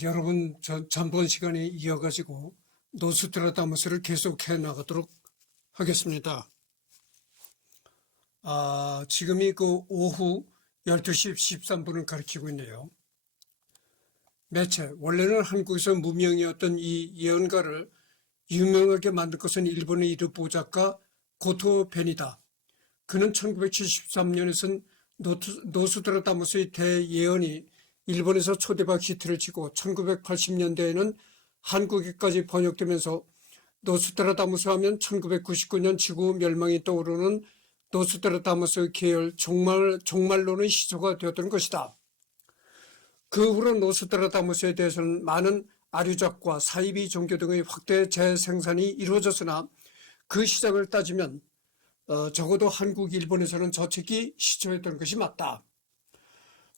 아, 여러분 저, 전번 시간에 이어가지고 노스트라다무스를 계속해 나가도록 하겠습니다. 아, 지금이 그 오후 12시 13분을 가리키고 있네요. 매체, 원래는 한국에서 무명이었던 이 예언가를 유명하게 만든 것은 일본의 이르보작가 고토 벤이다. 그는 1973년에선 노스트라다무스의 대예언이 일본에서 초대박 히트를 치고 1980년대에는 한국에까지 번역되면서 노스트라다무스 하면 1999년 지구 멸망이 떠오르는 노스트라다무스 계열 종말, 종말론의 시초가 되었던 것이다. 그 후로 노스트라다무스에 대해서는 많은 아류작과 사이비 종교 등의 확대 재생산이 이루어졌으나 그 시장을 따지면 어, 적어도 한국, 일본에서는 저 책이 시초였던 것이 맞다.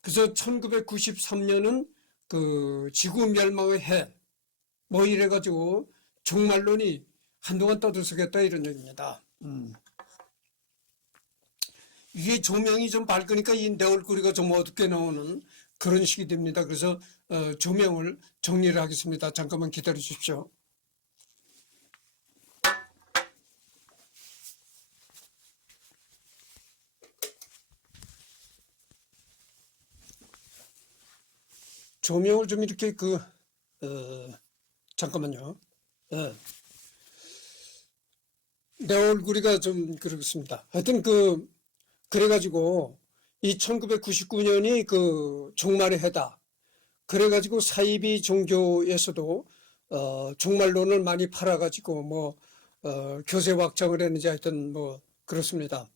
그래서 1993년은 그 지구 멸망의 해, 뭐 이래가지고 종말론이 한동안 떠들썩했다 이런 얘기입니다. 음. 이게 조명이 좀 밝으니까 이 내 얼굴이가 좀 어둡게 나오는 그런 식이 됩니다. 그래서 어, 조명을 정리를 하겠습니다. 잠깐만 기다려 주십시오. 조명을 좀 이렇게 그, 어, 잠깐만요. 예. 내 얼굴이가 좀 그렇습니다. 하여튼 그, 그래가지고 이 1999년이 그 종말의 해다. 그래가지고 사이비 종교에서도 어, 종말론을 많이 팔아가지고 뭐, 어, 교세 확장을 했는지 하여튼 뭐, 그렇습니다.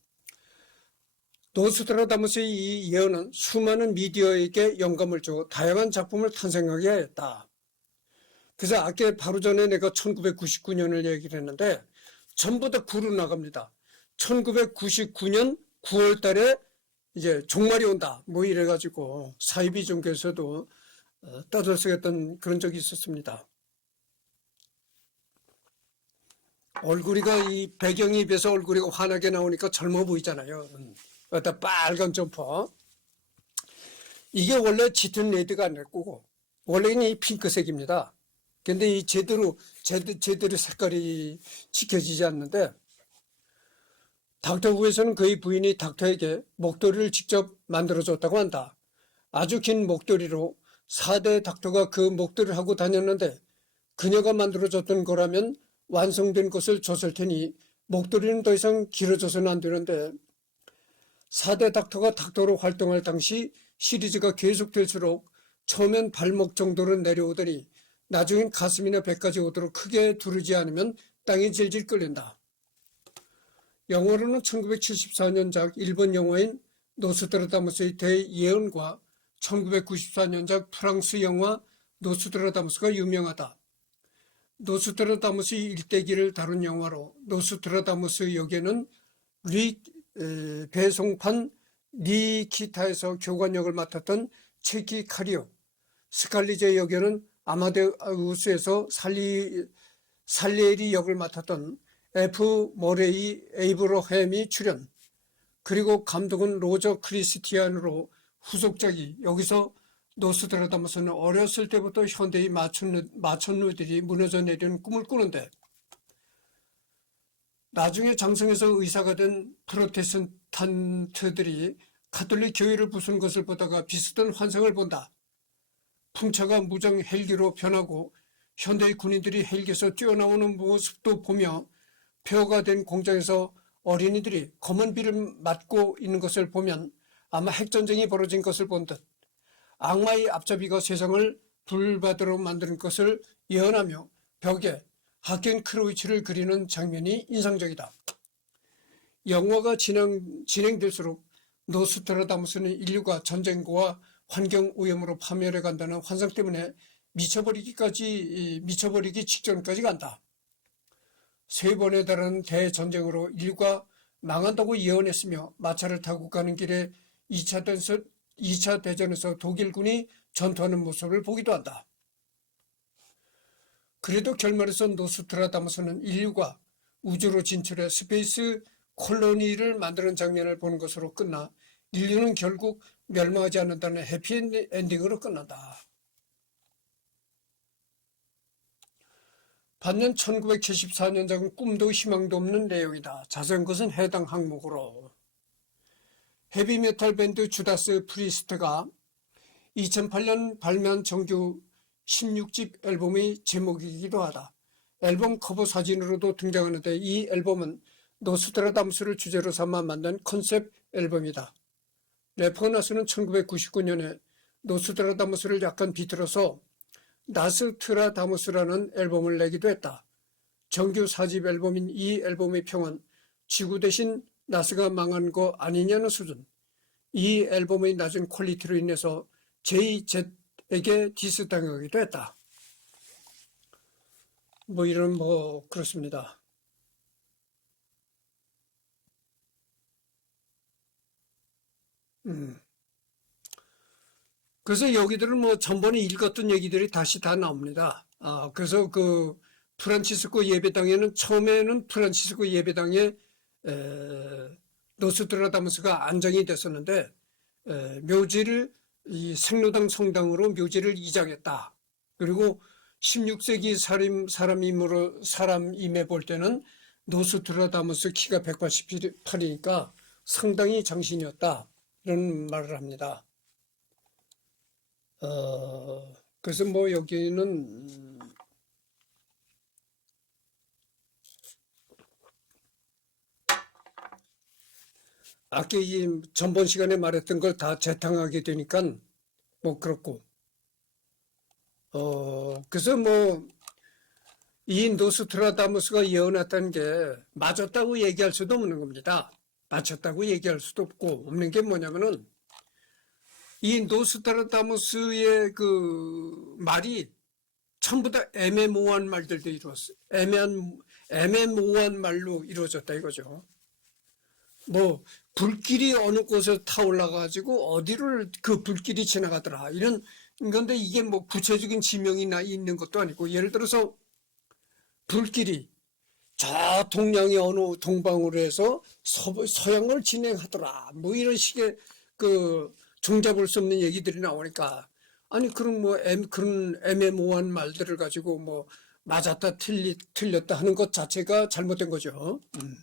노스트라다무스의 이 예언은 수많은 미디어에게 영감을 줘 다양한 작품을 탄생하게 했다. 그래서 아까 바로 전에 내가 1999년을 얘기를 했는데 전부 다 구로 나갑니다. 1999년 9월 달에 이제 종말이 온다. 뭐 이래가지고 사이비 종교에서도 어, 떠들썩했던 그런 적이 있었습니다. 얼굴이가 이 배경에 비해서 얼굴이가 환하게 나오니까 젊어 보이잖아요. 음. 어떤 빨간 점퍼. 이게 원래 짙은 레드가 아니고 원래는 이 핑크색입니다. 근데 이 제대로 제대, 제대로 색깔이 지켜지지 않는데 닥터부에서는 그의 부인이 닥터에게 목도리를 직접 만들어줬다고 한다. 아주 긴 목도리로 4대 닥터가 그 목도리를 하고 다녔는데 그녀가 만들어줬던 거라면 완성된 것을 줬을 테니 목도리는 더 이상 길어져서는 안 되는데 4대 닥터가 닥터로 활동할 당시 시리즈가 계속될수록 처음엔 발목 정도로 내려오더니 나중엔 가슴이나 배까지 오도록 크게 두르지 않으면 땅이 질질 끌린다. 영어로는 1974년작 일본 영화인 노스트라다무스의 대예언과 1994년작 프랑스 영화 노스트라다무스가 유명하다. 노스트라다무스의 일대기를 다룬 영화로 노스트라다무스 역에는 리 배송판 니키타에서 교관 역을 맡았던 체키 카리오, 스칼리제 역에는 아마데우스에서 살리, 살리에리 역을 맡았던 F. 모레이 에이브로햄이 출연, 그리고 감독은 로저 크리스티안으로 후속작이 여기서 노스트라다무스는 어렸을 때부터 현대의 마천루, 마천루들이 무너져 내리는 꿈을 꾸는데 나중에 장성에서 의사가 된 프로테스탄트들이 가톨릭 교회를 부수는 것을 보다가 비슷한 환상을 본다. 풍차가 무장 헬기로 변하고 현대의 군인들이 헬기에서 뛰어나오는 모습도 보며 폐허가 된 공장에서 어린이들이 검은 비를 맞고 있는 것을 보면 아마 핵전쟁이 벌어진 것을 본 듯 악마의 앞잡이가 세상을 불바다로 만드는 것을 예언하며 벽에 하켄 크로이츠를 그리는 장면이 인상적이다. 영화가 진행, 진행될수록 노스트라다무스는 인류가 전쟁과 환경 오염으로 파멸해 간다는 환상 때문에 미쳐버리기까지 미쳐버리기 직전까지 간다. 세 번에 달하는 대전쟁으로 인류가 망한다고 예언했으며 마차를 타고 가는 길에 2차, 대전, 2차 대전에서 독일군이 전투하는 모습을 보기도 한다. 그래도 결말에서 노스트라다무스는 인류가 우주로 진출해 스페이스 콜로니를 만드는 장면을 보는 것으로 끝나 인류는 결국 멸망하지 않는다는 해피엔딩으로 끝난다. 반년 1974년작은 꿈도 희망도 없는 내용이다. 자세한 것은 해당 항목으로. 헤비메탈 밴드 주다스 프리스트가 2008년 발매한 정규 16집 앨범의 제목이기도 하다. 앨범 커버 사진으로도 등장하는데 이 앨범은 노스트라다무스를 주제로 삼아 만든 컨셉 앨범이다. 레퍼나스는 1999년에 노스트라다무스를 약간 비틀어서 나스트라다무스라는 앨범을 내기도 했다. 정규 4집 앨범인 이 앨범의 평은 지구 대신 나스가 망한 거 아니냐는 수준. 이 앨범의 낮은 퀄리티로 인해서 JZ 에게 디스당하기도 했다. 뭐 이런 뭐 그렇습니다. 음. 그래서 여기들은 뭐 전번에 읽었던 얘기들이 다시 다 나옵니다. 아, 그래서 그 프란치스코 예배당에는 처음에는 프란치스코 예배당에 에, 노스트라다무스가 안정이 됐었는데 에, 묘지를 이 생로당 성당으로 묘지를 이장했다. 그리고 16세기 사람, 사람임으로 사람임에 볼 때는 노스트라다무스 키가 188이니까 상당히 장신이었다. 이런 말을 합니다. 어, 그래서 뭐 여기는 아까 이 전번 시간에 말했던 걸 다 재탕하게 되니까 뭐 그렇고 어 그래서 뭐 이 노스트라다무스가 예언했다는 게 맞았다고 얘기할 수도 없는 겁니다. 맞췄다고 얘기할 수도 없고 없는 게 뭐냐면은 이 노스트라다무스의 그 말이 전부 다 애매모호한 말들도 이루었어. 애매한 애매모호한 말로 이루어졌다 이거죠. 뭐 불길이 어느 곳에 타올라 가지고 어디를 그 불길이 지나가더라 이런 건데 이게 뭐 구체적인 지명이나 있는 것도 아니고 예를 들어서 불길이 저 동양의 어느 동방으로 해서 서, 서양을 진행하더라 뭐 이런 식의 그 종잡을 수 없는 얘기들이 나오니까 아니 그런 뭐 애, 그런 애매모호한 말들을 가지고 뭐 맞았다 틀리, 틀렸다 하는 것 자체가 잘못된 거죠. 음.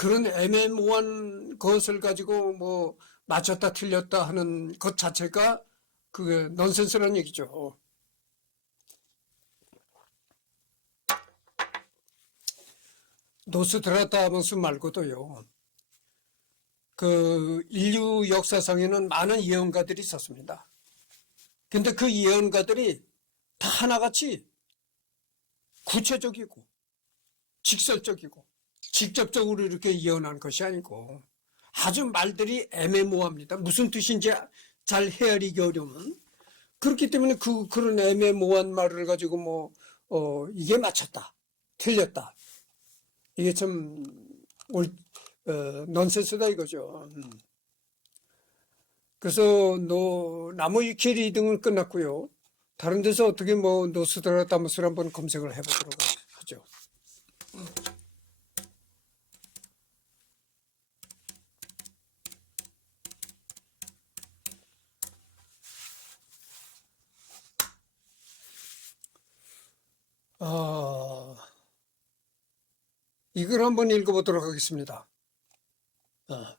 그런 애매모호한 것을 가지고 뭐 맞췄다 틀렸다 하는 것 자체가 그 넌센스라는 얘기죠. 노스트라다무스 말고도요. 그 인류 역사상에는 많은 예언가들이 있었습니다. 근데 그 예언가들이 다 하나같이 구체적이고 직설적이고 직접적으로 이렇게 예언한 것이 아니고 아주 말들이 애매모호합니다. 무슨 뜻인지 잘 헤아리기 어려운 그렇기 때문에 그 그런 애매모호한 말을 가지고 뭐 어, 이게 맞췄다, 틀렸다 이게 참 올, 어, 넌센스다 이거죠. 음. 그래서 노 나무 위키 리딩은 끝났고요. 다른 데서 어떻게 뭐 노스트라다무스를 한번 검색을 해보도록 하죠. 아, 이걸 한번 읽어보도록 하겠습니다. 아,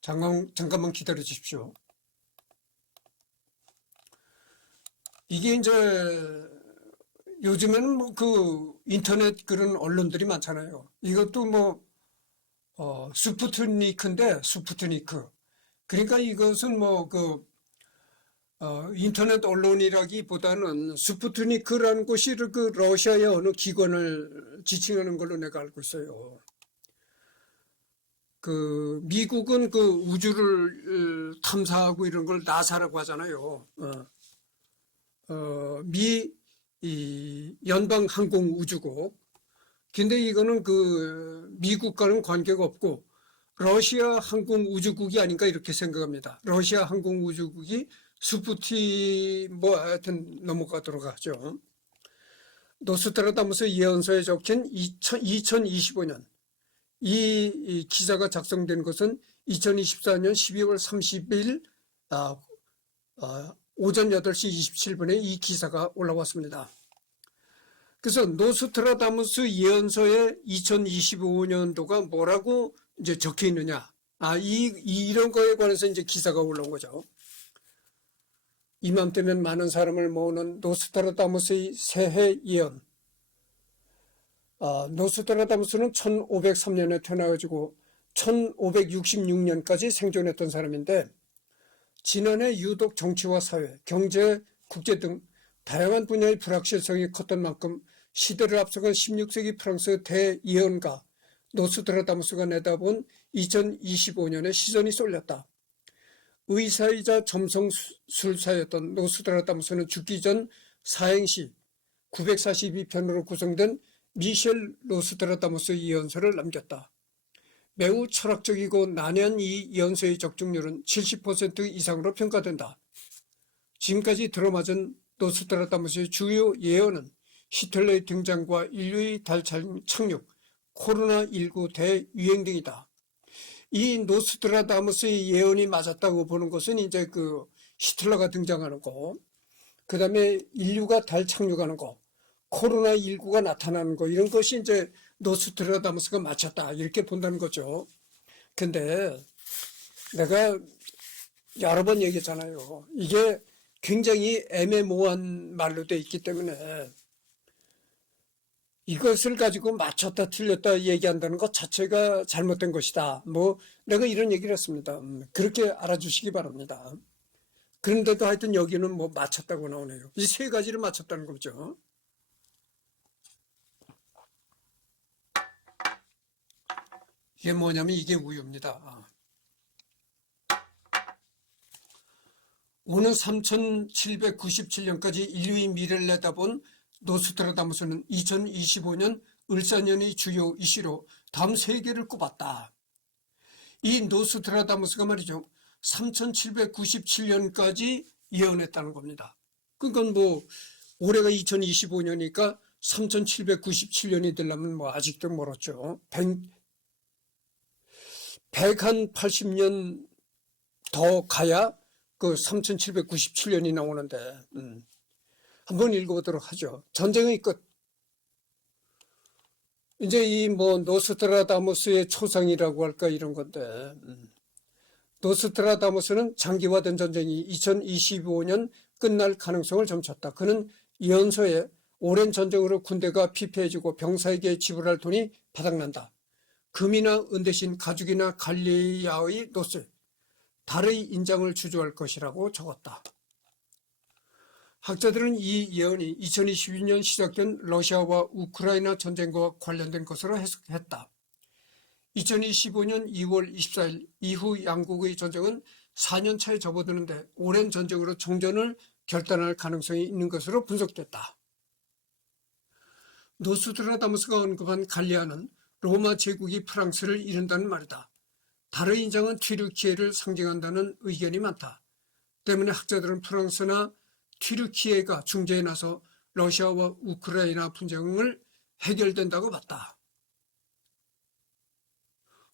잠깐, 잠깐만 기다려 주십시오. 이게 이제 요즘에는 뭐 그 인터넷 그런 언론들이 많잖아요. 이것도 뭐, 어, 스푸트니크인데, 스푸트니크. 그러니까 이것은 뭐 그, 어, 인터넷 언론이라기보다는 스푸트니크라는 곳이 그 러시아의 어느 기관을 지칭하는 걸로 내가 알고 있어요. 그 미국은 그 우주를 어, 탐사하고 이런 걸 나사라고 하잖아요. 어, 어, 미이 연방 항공 우주국. 근데 이거는 그 미국과는 관계가 없고 러시아 항공 우주국이 아닌가 이렇게 생각합니다. 러시아 항공 우주국이 스푸티 뭐 하여튼 넘어가도록 하죠. 노스트라다무스 예언서에 적힌 2000, 2025년 이, 이 기사가 작성된 것은 2024년 12월 30일 아, 아, 오전 8시 27분에 이 기사가 올라왔습니다. 그래서 노스트라다무스 예언서에 2025년도가 뭐라고 이제 적혀 있느냐. 아, 이, 이런 거에 관해서 이제 기사가 올라온 거죠. 이맘때면 많은 사람을 모으는 노스트라다무스의 새해 예언. 아, 노스트라다무스는 1503년에 태어나가지고 1566년까지 생존했던 사람인데 지난해 유독 정치와 사회, 경제, 국제 등 다양한 분야의 불확실성이 컸던 만큼 시대를 앞서간 16세기 프랑스 대예언가 노스트라다무스가 내다본 2025년에 시선이 쏠렸다. 의사이자 점성술사였던 노스트라다무스는 죽기 전 사행시 942편으로 구성된 미셸 노스트라다무스 예언서를 남겼다. 매우 철학적이고 난해한 이 예언서의 적중률은 70% 이상으로 평가된다. 지금까지 들어맞은 노스트라다무스의 주요 예언은 히틀러의 등장과 인류의 달 착륙, 코로나19 대유행 등이다. 이 노스트라다무스의 예언이 맞았다고 보는 것은 이제 그 히틀러가 등장하는 거, 그 다음에 인류가 달 착륙하는 거, 코로나19가 나타나는 거, 이런 것이 이제 노스트라다무스가 맞췄다. 이렇게 본다는 거죠. 근데 내가 여러 번 얘기했잖아요. 이게 굉장히 애매모호한 말로 돼 있기 때문에 이것을 가지고 맞췄다 틀렸다 얘기한다는 것 자체가 잘못된 것이다. 뭐 내가 이런 얘기를 했습니다. 음, 그렇게 알아주시기 바랍니다. 그런데도 하여튼 여기는 뭐 맞췄다고 나오네요. 이 세 가지를 맞췄다는 거죠. 이게 뭐냐면 이게 우유입니다. 오는 3797년까지 인류의 미래를 내다본 노스트라다무스는 2025년 을사년의 주요 이슈로 다음 세 개를 꼽았다. 이 노스트라다무스가 말이죠. 3797년까지 예언했다는 겁니다. 그러니까 뭐 올해가 2025년이니까 3797년이 되려면 뭐 아직도 멀었죠. 100, 180년 더 가야 그 3797년이 나오는데 음. 한번 읽어보도록 하죠. 전쟁의 끝. 이제 이 뭐 노스트라다무스의 초상이라고 할까 이런 건데 음. 노스트라다무스는 장기화된 전쟁이 2025년 끝날 가능성을 점쳤다. 그는 연서에 오랜 전쟁으로 군대가 피폐해지고 병사에게 지불할 돈이 바닥난다. 금이나 은 대신 가죽이나 갈리아의 노스, 달의 인장을 주조할 것이라고 적었다. 학자들은 이 예언이 2022년 시작된 러시아와 우크라이나 전쟁과 관련된 것으로 해석했다. 2025년 2월 24일 이후 양국의 전쟁은 4년 차에 접어드는데 오랜 전쟁으로 종전을 결단할 가능성이 있는 것으로 분석됐다. 노스트라다무스가 언급한 갈리아는 로마 제국이 프랑스를 이룬다는 말이다. 달의 인장은 튀르키예를 상징한다는 의견이 많다. 때문에 학자들은 프랑스나 튀르키예가 중재에 나서 러시아와 우크라이나 분쟁을 해결된다고 봤다.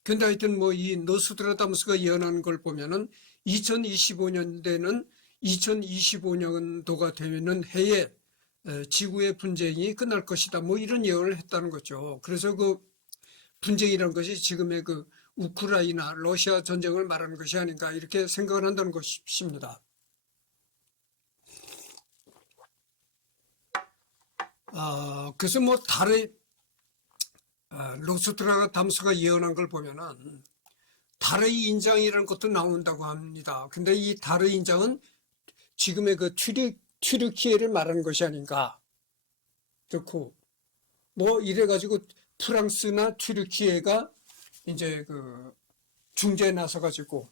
근데 하여튼 뭐이 노스트라다무스가 예언한 걸 보면은 2025년대는 2025년도가 되면은 해에 지구의 분쟁이 끝날 것이다. 뭐 이런 예언을 했다는 거죠. 그래서 그 분쟁이라는 것이 지금의 그 우크라이나 러시아 전쟁을 말하는 것이 아닌가 이렇게 생각을 한다는 것입니다. 아, 그래서 뭐 아, 로스트라가 담수가 예언한 걸 보면은 달의 인장이라는 것도 나온다고 합니다. 근데 이 달의 인장은 지금의 그 튀르, 튀르키예를 말하는 것이 아닌가. 그렇고 뭐 이래가지고 프랑스나 튀르키예가 이제 그 중재에 나서가지고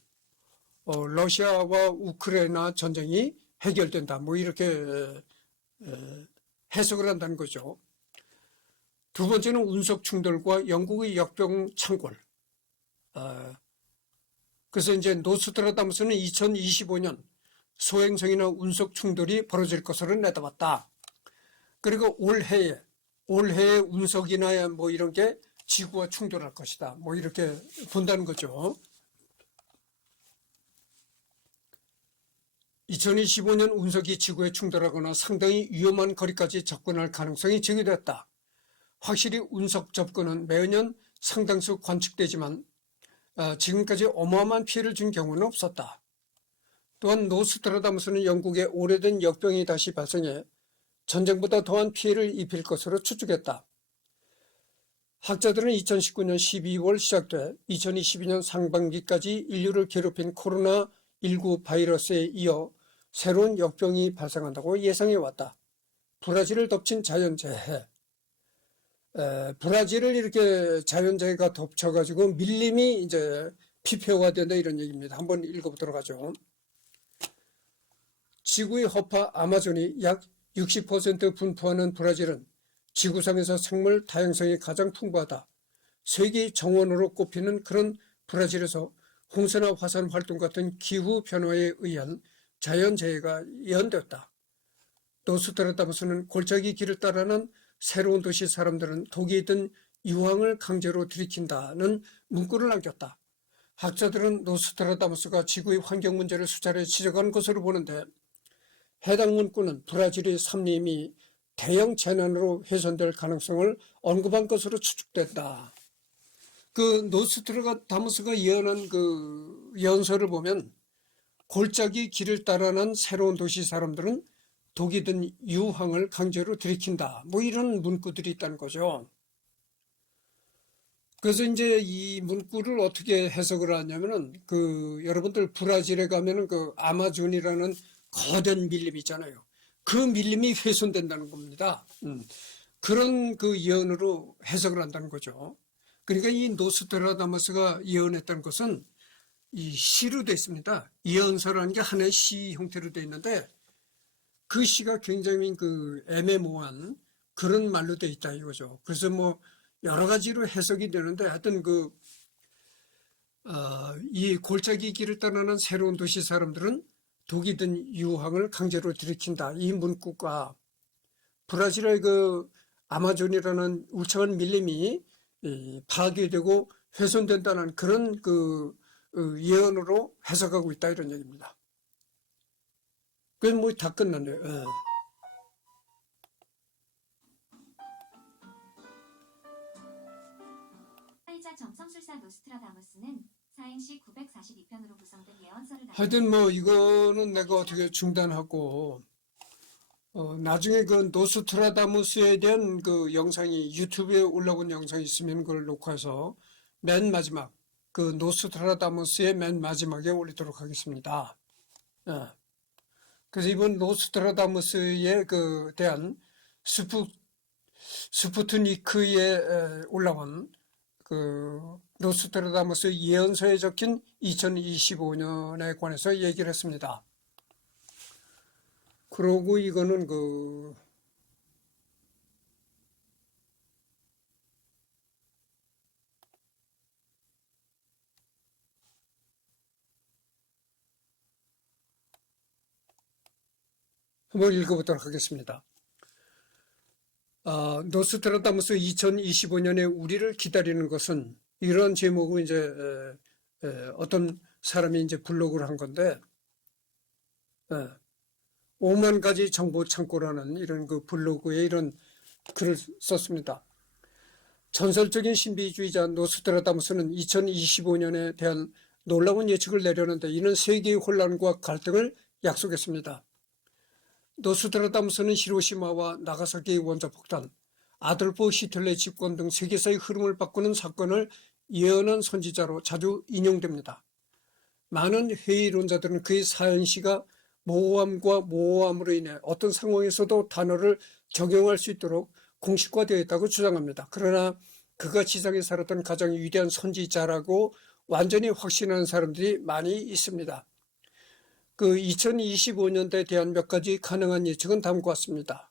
어, 러시아와 우크라이나 전쟁이 해결된다. 뭐 이렇게 에, 해석을 한다는 거죠. 두 번째는 운석 충돌과 영국의 역병 창궐. 어, 그래서 이제 노스트라다무스는 2025년 소행성이나 운석 충돌이 벌어질 것으로 내다봤다. 그리고 올해에 올해의 운석이나 뭐 이런 게 지구와 충돌할 것이다. 뭐 이렇게 본다는 거죠. 2025년 운석이 지구에 충돌하거나 상당히 위험한 거리까지 접근할 가능성이 제기됐다. 확실히 운석 접근은 매년 상당수 관측되지만 어, 지금까지 어마어마한 피해를 준 경우는 없었다. 또한 노스트라다무스는 영국의 오래된 역병이 다시 발생해 전쟁보다 더한 피해를 입힐 것으로 추측했다. 학자들은 2019년 12월 시작돼 2022년 상반기까지 인류를 괴롭힌 코로나 19 바이러스에 이어 새로운 역병이 발생한다고 예상해 왔다. 브라질을 덮친 자연재해. 에, 브라질을 이렇게 자연재해가 덮쳐가지고 밀림이 이제 피표가 된다 이런 얘기입니다. 한번 읽어보도록 하죠. 지구의 허파 아마존이 약 60% 분포하는 브라질은 지구상에서 생물 다양성이 가장 풍부하다. 세계 정원으로 꼽히는 그런 브라질에서 홍수나 화산 활동 같은 기후 변화에 의한 자연재해가 예언되었다. 노스트라다무스는 골짜기 길을 따라는 새로운 도시 사람들은 독이 있던 유황을 강제로 들이킨다는 문구를 남겼다. 학자들은 노스트라다무스가 지구의 환경 문제를 수차례 지적한 것으로 보는데 해당 문구는 브라질의 삼림이 대형 재난으로 훼손될 가능성을 언급한 것으로 추측된다. 그 노스트라다무스가 예언한 그 예언서를 보면 골짜기 길을 따라는 새로운 도시 사람들은 독이 든 유황을 강제로 들이킨다. 뭐 이런 문구들이 있다는 거죠. 그래서 이제 이 문구를 어떻게 해석을 하냐면은 그 여러분들 브라질에 가면은 그 아마존이라는 거대한 밀림 있잖아요. 그 밀림이 훼손된다는 겁니다. 음. 그런 그 예언으로 해석을 한다는 거죠. 그러니까 이 노스트라다무스가 예언했다는 것은 이 시로 되어 있습니다. 예언서라는 게 하나의 시 형태로 되어 있는데 그 시가 굉장히 그 애매모호한 그런 말로 되어 있다 이거죠. 그래서 뭐 여러 가지로 해석이 되는데 하여튼 그, 어, 이 골짜기 길을 떠나는 새로운 도시 사람들은 독이 든 유황을 강제로 들이킨다. 이 문구가 브라질의 그 아마존이라는 울창한 밀림이 이 파괴되고 훼손된다는 그런 그 어, 예언으로 해석하고 있다 이런 얘기입니다. 그게 뭐다 끝났네요. 예. 사회자 점성술사 노스트라다무스는 사행시 942편으로 구성된 예언서를 하여튼 뭐 이거는 내가 어떻게 중단하고 어, 나중에 그 노스트라다무스에 대한 그 영상이 유튜브에 올라온 영상이 있으면 그걸 녹화해서 맨 마지막 그 노스트라다무스의 맨 마지막에 올리도록 하겠습니다. 예. 그래서 이번 노스트라다무스에 그 대한 스푸 스푸트니크에 에, 올라온 그 노스트라다무스 예언서에 적힌 2025년에 관해서 얘기를 했습니다. 그러고 이거는 그 한번 읽어보도록 하겠습니다. 아, 노스트라다무스 2025년에 우리를 기다리는 것은 이런 제목으로 이제 에, 에, 어떤 사람이 이제 블로그를 한 건데 에, 5만 가지 정보 창고라는 이런 그 블로그에 이런 글을 썼습니다. 전설적인 신비주의자 노스트라다무스는 2025년에 대한 놀라운 예측을 내려는데 이는 세계의 혼란과 갈등을 약속했습니다. 노스트라다무스는 히로시마와 나가사키의 원자폭탄, 아돌프 히틀러의 집권 등 세계사의 흐름을 바꾸는 사건을 예언한 선지자로 자주 인용됩니다. 많은 회의론자들은 그의 사연시가 모호함과 모호함으로 인해 어떤 상황에서도 단어를 적용할 수 있도록 공식화되어 있다고 주장합니다. 그러나 그가 지상에 살았던 가장 위대한 선지자라고 완전히 확신하는 사람들이 많이 있습니다. 그 2025년대에 대한 몇 가지 가능한 예측은 다음과 같습니다.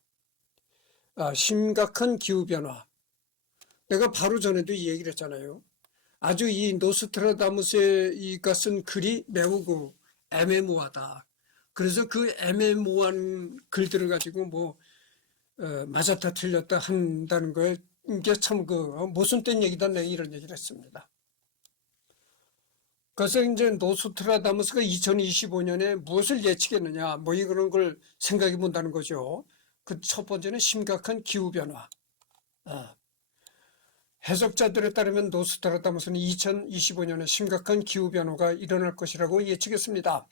아, 심각한 기후변화. 내가 바로 전에도 이 얘기를 했잖아요. 아주 이 노스트라다무스가 쓴 글이 매우 그 애매모호하다. 그래서 그 애매모호한 글들을 가지고 뭐, 어, 맞았다 틀렸다 한다는 거에 이게 참 그, 어, 모순된 얘기다. 내가 이런 얘기를 했습니다. 그래서 이제 노스트라다무스가 2025년에 무엇을 예측했느냐, 뭐 이런 걸 생각해 본다는 거죠. 그 첫 번째는 심각한 기후 변화. 아. 해석자들에 따르면 노스트라다무스는 2025년에 심각한 기후 변화가 일어날 것이라고 예측했습니다.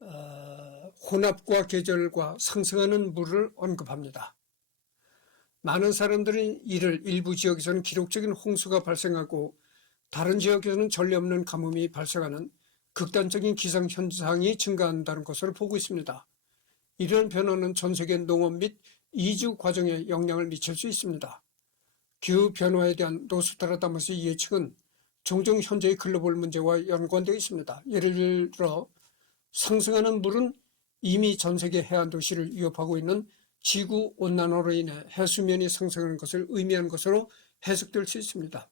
어, 혼합과 계절과 상승하는 물을 언급합니다. 많은 사람들은 이를 일부 지역에서는 기록적인 홍수가 발생하고 다른 지역에서는 전례 없는 가뭄이 발생하는 극단적인 기상 현상이 증가한다는 것으로 보고 있습니다. 이런 변화는 전 세계 농업 및 이주 과정에 영향을 미칠 수 있습니다. 기후 변화에 대한 노스트라다무스의 예측은 종종 현재의 글로벌 문제와 연관되어 있습니다. 예를 들어 상승하는 물은 이미 전 세계 해안 도시를 위협하고 있는 지구 온난화로 인해 해수면이 상승하는 것을 의미하는 것으로 해석될 수 있습니다.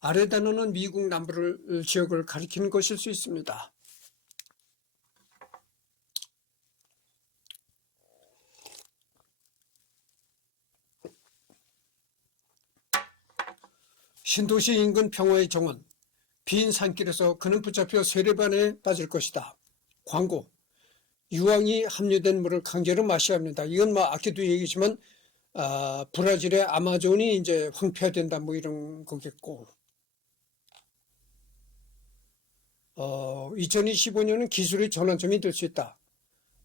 아래 단어는 미국 남부를 지역을 가리키는 것일 수 있습니다. 신도시 인근 평화의 정원 빈 산길에서 그는 붙잡혀 세례반에 빠질 것이다. 광고 유황이 함유된 물을 강제로 마셔야 합니다. 이건 뭐 아까도 얘기지만 아, 브라질의 아마존이 이제 황폐화된다 뭐 이런 거겠고 어, 2025년은 기술의 전환점이 될 수 있다.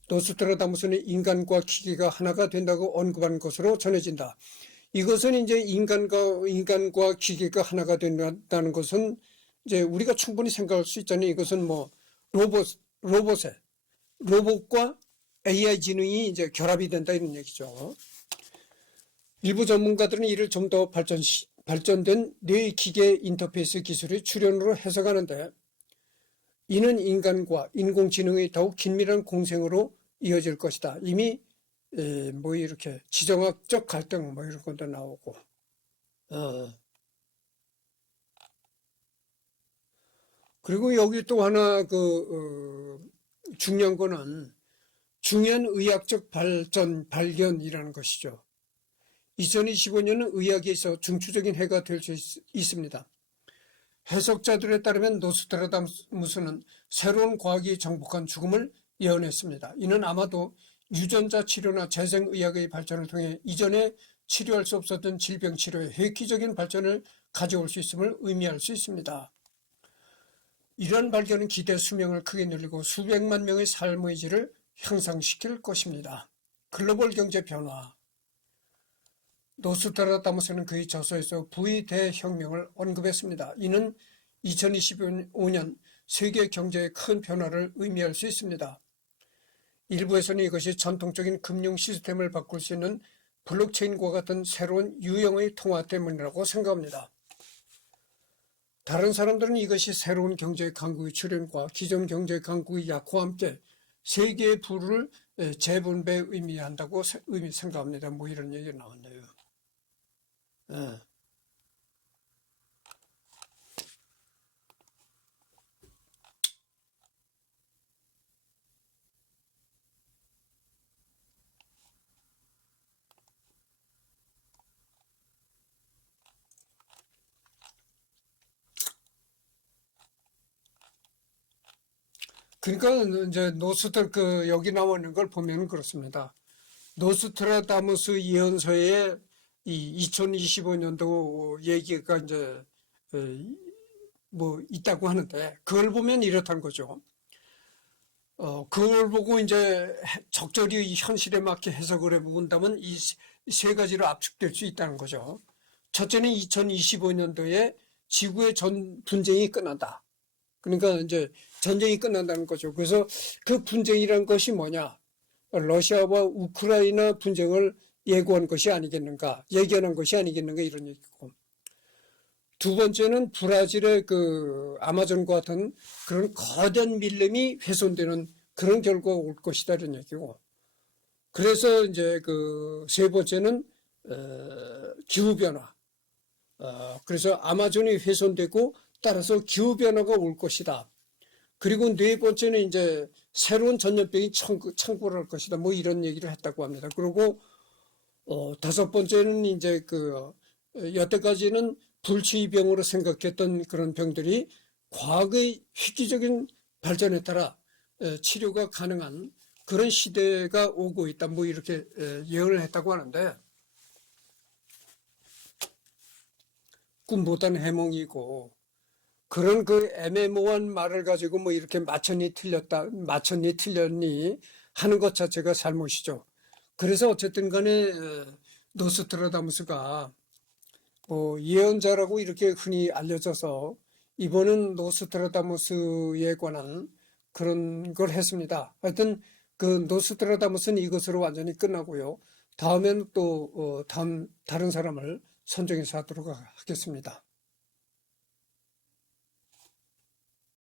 노스트라다무스는 인간과 기계가 하나가 된다고 언급한 것으로 전해진다. 이것은 이제 인간과 인간과 기계가 하나가 된다는 것은 이제 우리가 충분히 생각할 수 있잖아요. 이것은 뭐 로봇 로봇에 로봇과 AI 지능이 이제 결합이 된다 이런 얘기죠. 일부 전문가들은 이를 좀 더 발전 발전된 뇌 기계 인터페이스 기술의 출현으로 해석하는데 이는 인간과 인공지능의 더욱 긴밀한 공생으로 이어질 것이다. 이미 에, 뭐 이렇게 지정학적 갈등 뭐 이런 것도 나오고 어. 그리고 여기 또 하나 그 어, 중요한 거는 중요한 의학적 발전 발견이라는 것이죠. 2025년은 의학에 있어 중추적인 해가 될 수 있습니다. 해석자들에 따르면 노스트라다무스는 새로운 과학이 정복한 죽음을 예언했습니다. 이는 아마도 유전자 치료나 재생의학의 발전을 통해 이전에 치료할 수 없었던 질병 치료에 획기적인 발전을 가져올 수 있음을 의미할 수 있습니다. 이런 발견은 기대 수명을 크게 늘리고 수백만 명의 삶의 질을 향상시킬 것입니다. 글로벌 경제 변화 노스트라다무스는 그의 저서에서 부의 대혁명을 언급했습니다. 이는 2025년 세계 경제의 큰 변화를 의미할 수 있습니다. 일부에서는 이것이 전통적인 금융 시스템을 바꿀 수 있는 블록체인과 같은 새로운 유형의 통화 때문이라고 생각합니다. 다른 사람들은 이것이 새로운 경제 강국의 출현과 기존 경제 강국의 약화와 함께 세계의 부를 재분배 의미한다고 의미 생각합니다. 뭐 이런 얘기가 나왔네요. 예. 그러니까 이제 노스트 그 여기 나와 있는 걸 보면 그렇습니다. 노스트라다무스 예언서에 이 2025년도 얘기가 이제 뭐 있다고 하는데 그걸 보면 이렇다는 거죠. 어 그걸 보고 이제 적절히 현실에 맞게 해석을 해본다면 이 세 가지로 압축될 수 있다는 거죠. 첫째는 2025년도에 지구의 전 분쟁이 끝난다. 그러니까 이제 전쟁이 끝난다는 거죠. 그래서 그 분쟁이란 것이 뭐냐? 러시아와 우크라이나 분쟁을 예고한 것이 아니겠는가, 예견한 것이 아니겠는가 이런 얘기고. 두 번째는 브라질의 그 아마존과 같은 그런 거대한 밀림이 훼손되는 그런 결과가 올 것이다 이런 얘기고. 그래서 이제 그 세 번째는 어, 기후 변화. 어, 그래서 아마존이 훼손되고 따라서 기후 변화가 올 것이다. 그리고 네 번째는 이제 새로운 전염병이 창고, 창고를 할 것이다. 뭐 이런 얘기를 했다고 합니다. 그리고 어, 다섯 번째는 이제 그 어, 여태까지는 불치병으로 생각했던 그런 병들이 과학의 획기적인 발전에 따라 에, 치료가 가능한 그런 시대가 오고 있다. 뭐 이렇게 에, 예언을 했다고 하는데 꿈보다는 해몽이고 그런 그 애매모호한 말을 가지고 뭐 이렇게 맞췄니 틀렸다, 맞췄니 틀렸니 하는 것 자체가 잘못이죠. 그래서 어쨌든 간에 어, 노스트라다무스가 뭐 예언자라고 이렇게 흔히 알려져서 이번은 노스트라다무스에 관한 그런 걸 했습니다. 하여튼 그 노스트라다무스는 이것으로 완전히 끝나고요. 다음에는 또 어, 다음 다른 사람을 선정해서 하도록 하겠습니다.